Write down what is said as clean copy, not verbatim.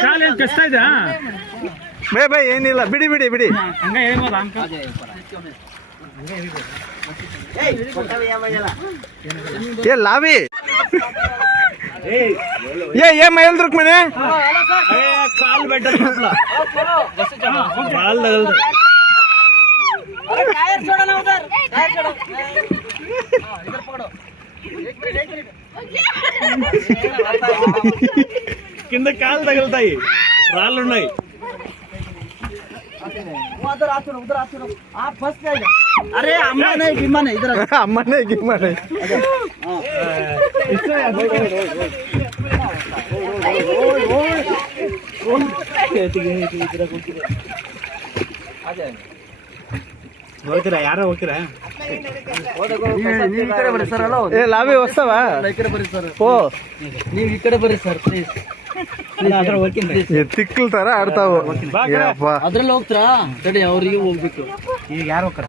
college ಕಷ್ಟ ಇದೆ ಬೇ ಬೈ ಏನಿಲ್ಲ ಬಿಡಿ ಬಿಡಿ ಬಿಡಿ ಹಂಗೆ ಹೇಳ್ಬೋದ ಅಂಕ ಏ ಲಾವಿ ಏ ಮೈಲ್ದ್ರಕ್ ಮನೆ ಕಾಲ್ ಬೆಟ್ಟ ಬಾಲ್ ತಗಲ್ದ కింద కాలు తగులుతాయి రాళ్ళు ఉన్నాయి अरे अम्मा नहीं गिम्मा नहीं इधर ಅಮ್ಮನೇ ಗಿಮ್ಮನೆ ಹೋಗ್ತೀರಾ ಯಾರೋ ಹೋಗ್ತೀರಾ ನೀವು ಈ ಕಡೆ ಬರ್ರಿ ಸರ್ ಅಲ್ಲ ಏ ಲಾವಿ ವಸ್ತವ ಈ ಕಡೆ ಬರ್ರಿ ಸರ್ ಓ ನೀವು ಈ ಕಡೆ ಬರ್ರಿ ಸರ್ ಪ್ಲೀಸ್ ತಿಕ್ಕಲ್ ತರ ಆಡ್ತಾವು ಅದ್ರಲ್ಲಿ ಹೋಗ್ತೀರಾ ತಡಿ ಅವ್ರಿಗೆ ಹೋಗ್ಬೇಕು ಈಗ ಯಾರು ಹೋಗ್ತಾರ